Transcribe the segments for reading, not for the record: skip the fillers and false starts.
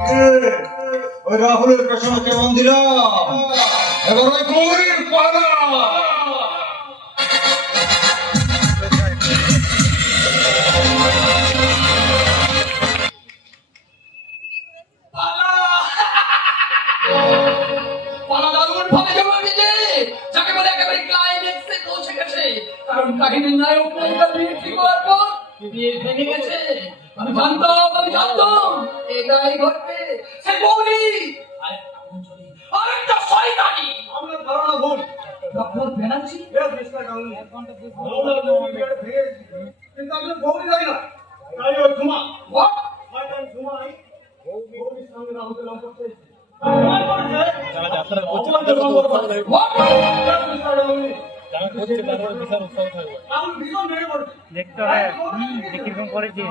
ওই রাহুলের পেছনে কেমন দিলাম, এবার ওই গৌরীর পালা। কাহিনীর নায়ক নায়িকা বিয়ে ঠিক হওয়ার পর বিয়ে ভেঙে গেছে। আমি জানতাম এটাই ঘটবে। সে গৌরী আরেকটা শয়তানি। আমার ধারণা ভুল। ডক্টর ব্যানার্জি কিন্তু আমি গৌরী যাই না, তাই ওই ঝুমা হোয়াট শয়তান ঝুমাই গৌরীর সঙ্গে রাহুলকে লম্বা করছে। দেখতে হবে কিরকম করেছে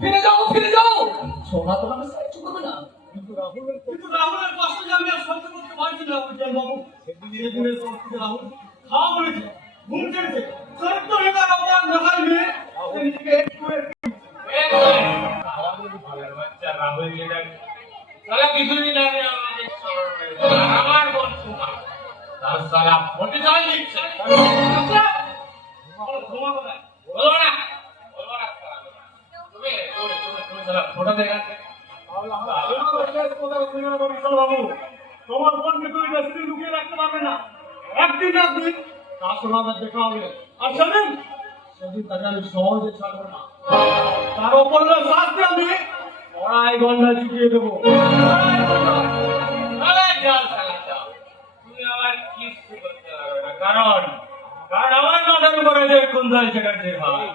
ফিরে যাও সোনা তোমাকে সাহায্য করবে না। কিন্তু রাহুলের কষ্ট যে আমি আর সহ্য করতে পারছি না উজ্জ্বল বাবু। সেদিনের পর থেকে রাহুল খাওয়া বলেছে, ঘুম ছেড়েছে, চরিত্রহীনতার অপরাধ দেখার মেয়ে সে নিজেকে একটু রাহুল যেটা সারা কিছুদিন আগে আমাদের আমার বোন সুমা তার সারা ফোটে যাওয়াই দিচ্ছে তোমার বোনকে তুমি বেশি লুকিয়ে রাখতে পারবে না। একদিন তার সঙ্গে দেখা হবে। আর সেদিন তাকে আমি সহজে ছাড়বো না। তার অপরাধের শাস্তি আমি লড়াই গন্ডা চুকিয়ে দেবো। তুমি আমার কিছু করতে পারবে না, কারণ আমার মাথার উপরে যে কুন্দল চ্যাটার্জির ভাই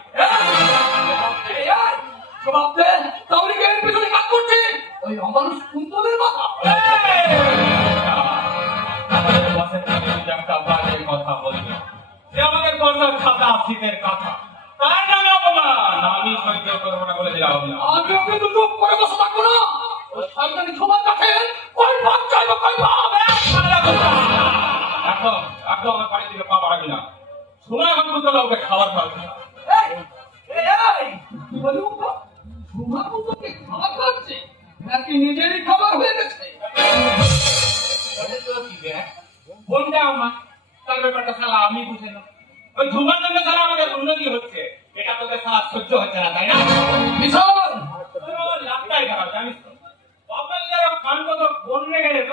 ওই অমানুষ কুন্তলের মাথা কথা বলবে, সে আমাদের করবার খাতা শীতের কথা, তার নামে অপমান আমি সহ্য করবো না বলে দিলাম। আমি ওকে তো চুপ করে বসে থাকবো না। ওই শয়তানি সবার কাছে কই ভাগ চাইবো, কই ভাগ। একদম আমার বাড়ি থেকে পা বাড়াবি না। সময় এখন তো ওকে খাবার খাওয়াচ্ছি। কি বলি ওটা? সুমা কুন্তলকে খাবার খাচ্ছে নাকি নিজেরই খাবার হয়ে গেছে? ফোনটা আমার তার ব্যাপারটা সালা আমি বুঝে না। ওই ঝুমার জন্য সালা আমাদের উন্নতি হচ্ছে, এটা তোদের সালা সহ্য হচ্ছে না, তাই না? বিশাল লাভটাই খারাপ জানিস তো। বাবার যারা খান কত ফোন রেখে যেত,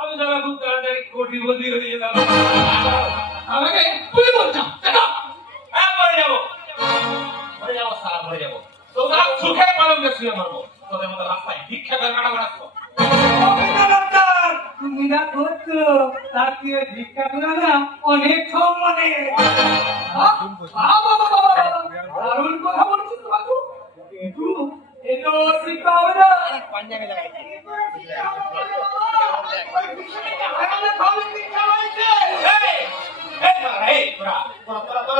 আমি সালা খুব তাড়াতাড়ি কোটি বন্দি হয়ে যেতাম। আমাকে তুই বলছো হ্যাঁ মরে যাবো সালা মরে যাবো। তোমরা সুখের পালনকে শুয়ে মারবো, তোদের মতো রাস্তায় ভিক্ষা করে কাটা বাড়াচ্ছ। তুমি যা করছো তাকে ভিক্ষা করে না অনেক সম্মানে। দারুণ কথা বলছিস বাবু, কিন্তু এটা শিক্ষা হবে না।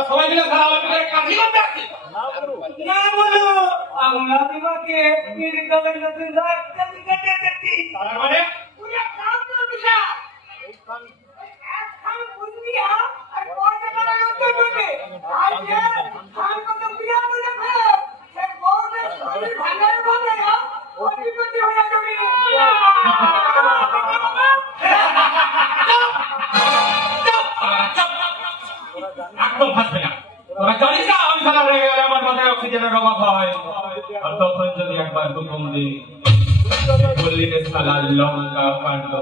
সবাই মিলে সারা আমার পিছনে কাঠি করতে আসছিস। না বলো, আমরা তোমাকে নির্গমের নতুন রাস্তা দিকে দেখছি। তার মানে তুই এক কাজ করবি না, একখান বুঝলিয়া আর পয়সা টাকা উত্তর করবে। আজকে খান কত বিয়া করে ফেলে সে বউদের শরীর ভাঙায় ভাঙে না অধিপতি হয়ে যাবে। একদম হাসবে না। তোরা জানিস না আমি সারা রেগে গেলে আমার মাথায় অক্সিজেনের অভাব হয়। আর তখন যদি একবার হুকুম দিই বললি রে সালা লঙ্কা কাণ্ড।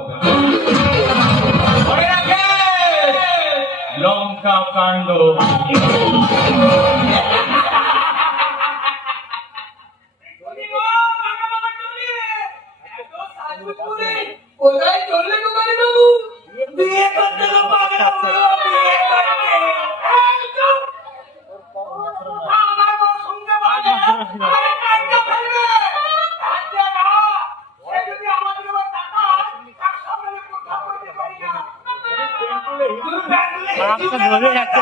মনে রাখে লঙ্কা কাণ্ড। কোথায় চললে কুমারী বাবু? বিয়ে করতে তো পাগল বাবু, বিয়ে করতে। আমার বউ শুনতে পাবে, আরে কাঁদতে ফেলবে। কাঁদতে না, সে যদি আমাদের উপর তাকায়, তার সামনে কথা বলতে পারি না। আপনি তো বোঝা যাচ্ছে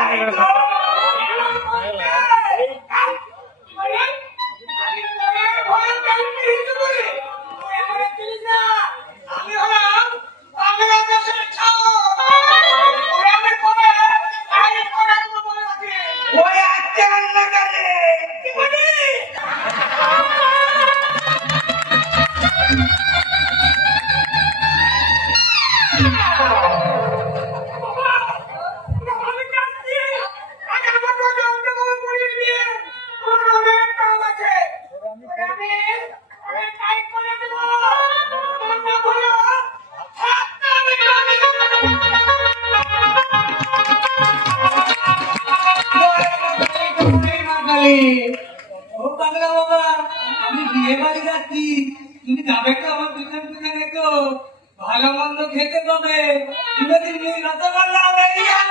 ওই যাবে তো আমার পিছন পিছন একটু ভালো মন্দ খেতে পাবে যদি রসগোল্লা হবে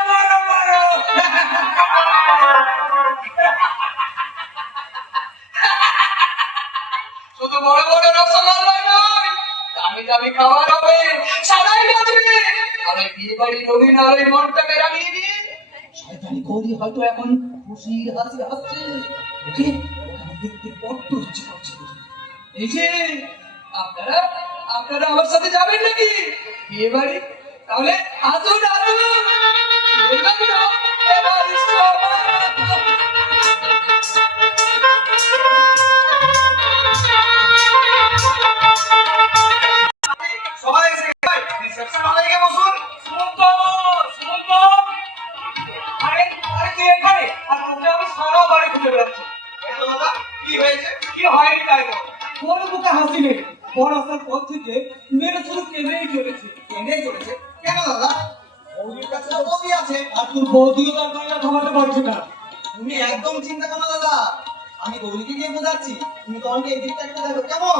বড় বড় শুধু বড় বড় রসগোল্লা নয় দামি দামি খাবার হবে সবাই নাচবে আর ওই বিয়ে বাড়ি নবীন আর ওই মনটাকে রাঙিয়ে দিয়ে শয়তানি গৌরী হয়তো এখন খুশির হাসি হাসছে ওকে ওখানে দেখতে বড্ড ইচ্ছে করছে এই যে আপনারা আপনারা আমার সাথে যাবেন নাকি বিয়ে বাড়ি তাহলে আসুন আসুন বিয়ে বাড়ি না, এবার সবাই এসে রিসেপশন হলে গিয়ে বসুন সুমন্ত সুমন্ত আরে আরে তুই এখানে আর তোকে আমি সারা বাড়ি খুঁজে বেড়াচ্ছি কেন দাদা কি হয়েছে কি হয়নি তাই বল তোর মুখে হাসি নেই বড় আসার পর থেকে মেয়েরা শুধু কেঁদেই চলেছে কেন দাদা বৌদির কাছে তো বৌদি আছে আর তোর বৌদিও তার গয়না থামাতে পারছে না তুমি একদম চিন্তা করো না দাদা আমি গৌরীকে গিয়ে বোঝাচ্ছি তুমি তো আমাকে এই দিকটা একটু দেখো কেমন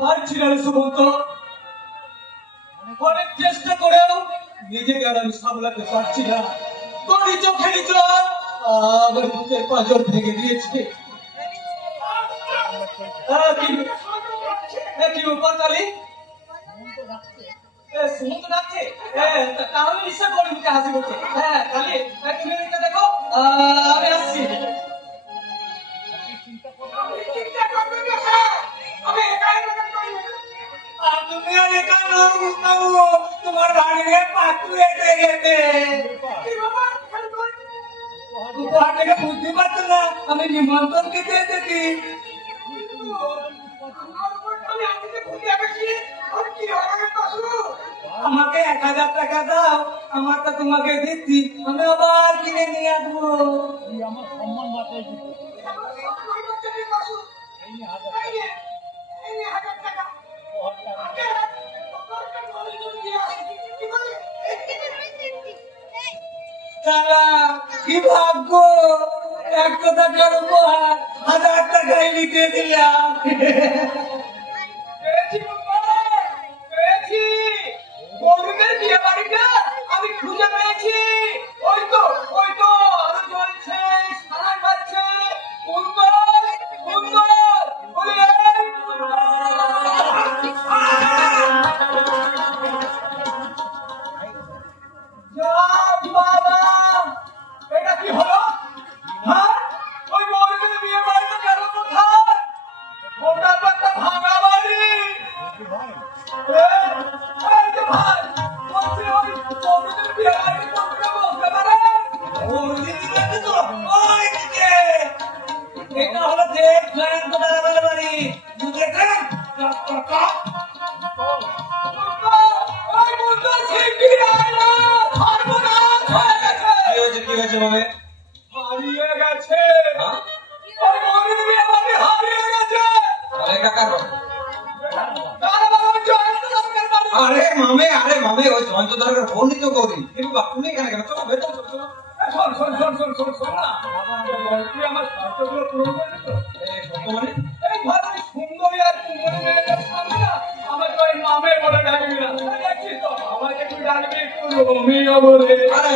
পারছি না রে সুমন্ত অনেক চেষ্টা করেও নিজেকে আর আমি সামলাতে পারছি না তোরই চোখে জল আমার বুকের পাঁজর ভেঙে দিয়েছে কি ব্যাপার কালী সুমন্ত ডাকছে তাহলে নিশ্চয় বলি মুখে হাসি করছে হ্যাঁ কালী তুমি এটা দেখো আমি আসছি তুমি আর একা নাও মুস্তাবু তোমার বাড়িতে পাতু এসে গেছে উপহার থেকে বুঝতে পারছো না আমি নিমন্ত্রণ খেতে এসেছি আমাকে 1000 টাকা দাও আমার তো তোমাকে দিচ্ছি আমি আবার কিনে নিয়ে আসবো আমার সম্মান বাঁচাই দিতে কি ভাগ্য 100 টাকার উপহার 1000 টাকায় লিখে দিলাম আমি খুঁজে পেয়েছি ওই তো আরো জ্বলছে সারাই বাজছে কুন্দল কুন্দল বলি এই বাবা এটা কি হলো হ্যাঁ ওই মরিদের বিয়ে বাড়িতে গেল কোথায় ওটা তো একটা ভাঙা বাড়ি এই যে ভাই বলছি ওই মরিদের বিয়ে বাড়িতে কোথায় বলতে পারে মরিদের দিকে তো ওই দিকে এটা হলো যে ফ্ল্যাট কোথায় বাড়ি বুঝেছেন কি হয়েছে বাবা হারিয়ে গেছে ওই মরিদ বিয়ে বাড়ি হারিয়ে গেছে আরে কাকার আরে মামে ওই জয়ন্ত দরকার ফোন দিতে গৌরী কিন্তু তুমি এখানে কেন চলো বের চলো চলো শোন না তুই আমার শর্তগুলো পূরণ করবি তো এই শর্ত মানে এই ধর আমি সুন্দরী আর কুমড়ি মেয়েদের সামনে না আমাকে ওই মামে বলে ডাকবি না দেখছিস তো আমাকে তুই ডাকবি একটু রমিও বলে আরে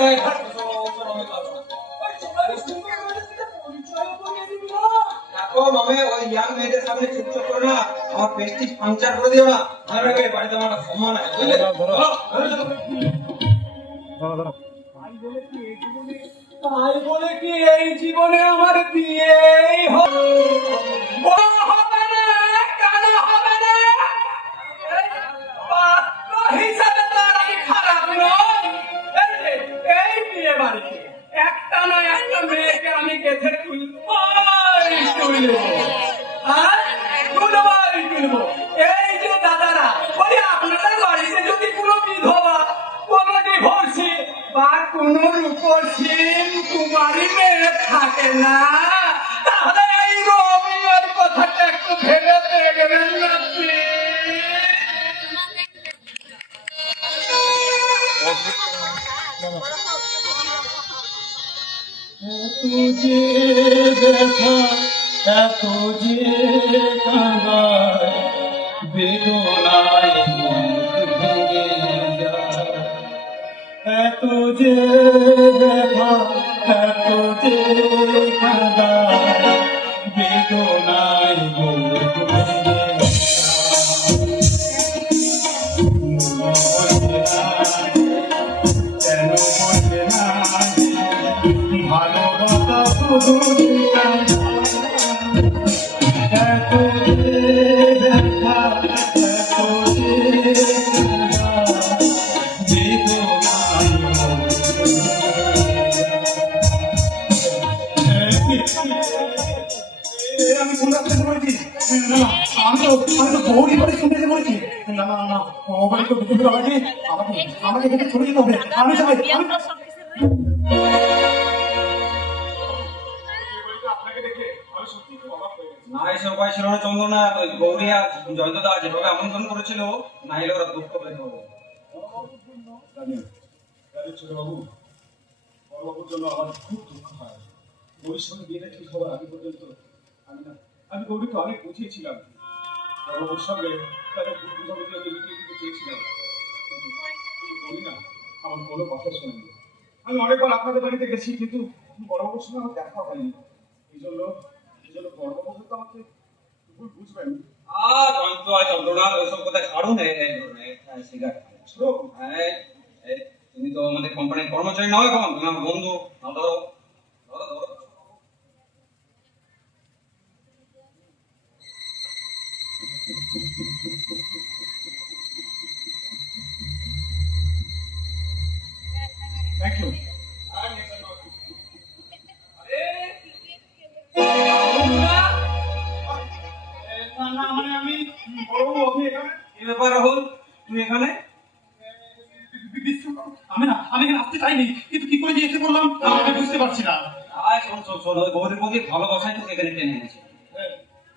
দেখো মামে ওই ইয়াং মেয়েদের সামনে চুপচাপ করে না আমার প্রেস্টিজ পাংচার করে দিও না মনে রাখবে বাড়িতে আমার একটা সম্মান আছে বুঝলে ধরো তাই বলে কি এই জীবনে আমার বিয়েই হবে না কেন হবে না পাত্র হিসাবে তো আমি খারাপ নই এই বিয়ে বাড়িতে একটা নয় একটা মেয়েকে আমি গেঁথে তুলবো এই যে দাদারা বলি আপনাদের বাড়িতে যদি কোনো বিধবা কোনো ডিভোর্সি বা কোনো রূপসীন কুমারী মেয়ে থাকে না তাহলে এই রবির কথাটা একটু ভেবে দেখবেন না तुझे देखा है तुझे कांगाय বেদনায় বুক ভেঙে যায়। এত যে ব্যথা, এত যে কাঁদা, বেদনায় বুক ভেঙে কেন বোঝে না ভালোবাসা শুধু ঠিকানা। এত যে ব্যথা, এত যে কাঁদা, বেদনায় বুক আমি কোন রাস্তায় পড়েছি? না না, আমি তো গৌরী বাড়ি শুনতে পড়েছি। না না না, ও বাড়ি তো দুপুর বাড়ি, আমাকে দেখে চলে যেতে হবে। আমি যাই, আপনাকে দেখে আমি সত্যি খুব অবাক হয়ে গেছি। না এসে উপায় ছিল না চন্দ্রনা, তো গৌরী আর জয়ন্তদা যেভাবে আমন্ত্রণ করেছিল, না এলে ওরা দুঃখ পেত। জানেন ছোটবাবু, বড়বাবুর জন্য আমার খুব দুঃখ হয়। গৌরীর সঙ্গে বিয়েটা ঠিক হওয়ার আগে পর্যন্ত আমি গৌরীকে অনেক বুঝিয়েছিলাম। বড়বাবুর সঙ্গে তাদের ভুল বুঝাবুঝি আমি মিটিয়ে দিতে চেয়েছিলাম, কিন্তু গৌরী না আমার কোনো কথা শোনেনি। আমি অনেকবার আপনাদের বাড়িতে গেছি, কিন্তু বড়বাবুর সঙ্গে আমার দেখা হয়নি। এই জন্য বড়বাবু হয়তো আমাকে ভুল বুঝবেন। জয়ন্ত আর চন্দ্রনা ওইসব কথা ছাড়ুন। সিগারেট তুমি তো আমাদের কোম্পানির কর্মচারী নাও, এখন তুমি আমার বন্ধু। ধরো ধরো ধরো। Thank you. না মানে আমি বড়বাবু, আপনি এখানে? কি ব্যাপার রাহুল, তুমি এখানে? আমি এখানে আসতে চাইনি, কিন্তু কি করে যে এসে বললাম আমি বুঝতে পারছি না। শোন শোন শোন, ওই গৌরীর প্রতি ভালোবাসায় তোকে এখানে টেনে এনেছে।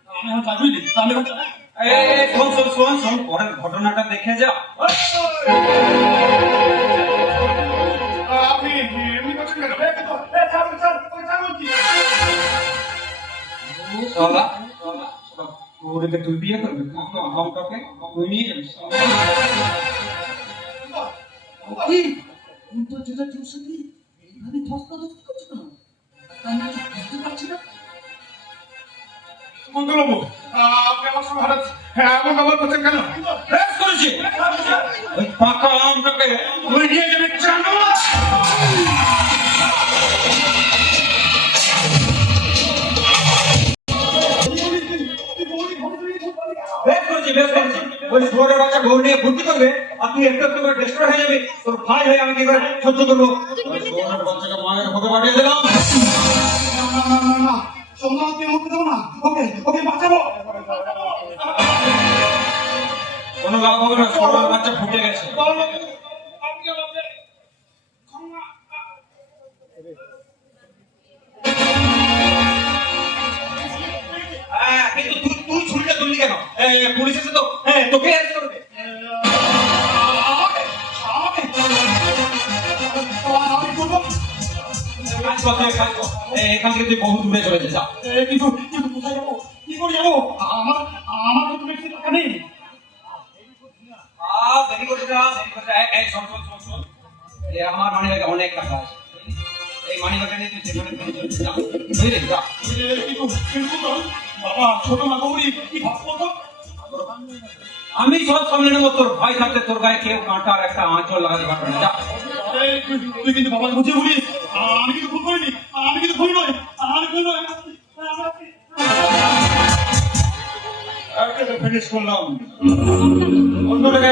আমি এখন যাই, বুঝলি? আমি এখন যাই। শোন শোন শোন শোন, পরের ঘটনাটা দেখে যা। আপনি এমনি করছেন কেন? শালা, গৌরীকে তুই বিয়ে করবি? আমাকে তুই নিয়ে যাবি? বন্ধুবাবু, আপনি আমার সঙ্গে হঠাৎ এমন ব্যবহার করছেন কেন? বেশ করেছি, ওই পাকা আমটাকে তুই নিয়ে যাবি কেন? বেশ করেছি, বেশ করেছি। ওই শহরের বাচ্চা গৌর নিয়ে ভর্তি করবে, আর তুই একটু একটু করে ডেস্টার হয়ে যাবি। তোর ভাই হয়ে আমি কি করে সহ্য করবো? ওই শহরের বাচ্চাকে মায়ের ভোগে পাঠিয়ে দিলাম। কোনো লাভ হবে না, শহরের বাচ্চা ফুটে গেছে। আপনি আমাকে ক্ষমা কিন্তু তুই ছুরিটা তুললি কেন? পুলিশ এসে তো তোকে অ্যারেস্ট করবে। কাজ কর, কাজ কর। এখান থেকে তুই বহু দূরে চলে যা। কিন্তু কোথায় যাবো? কি করে যাবো? আমার তো বেশি টাকা নেই। দেরি করতে যা, দেরি করতে যা। শোন শোন শোন শোন, আমার মানি ব্যাগে অনেক টাকা আছে। এই মানি ব্যাগটা নিয়ে তুই সেখানে চলে যা, বুঝলি? যা। কিন্তু বাবা, ছোট মা গৌরী কি ভাববো তো? আমি সব সামনে নেবো। তোর ভাই থাকতে তোর গায়ে কেউ কাঁটার একটা আঁচল লাগাতে পারবে না। যা। তুই কিন্তু বাবাকে বুঝিয়ে বলিস, আমি কিন্তু ভুল করিনি, আমি কিন্তু ভুল নয়, আমি ভুল নয়। ফিনিশ করলাম। অন্যটাকে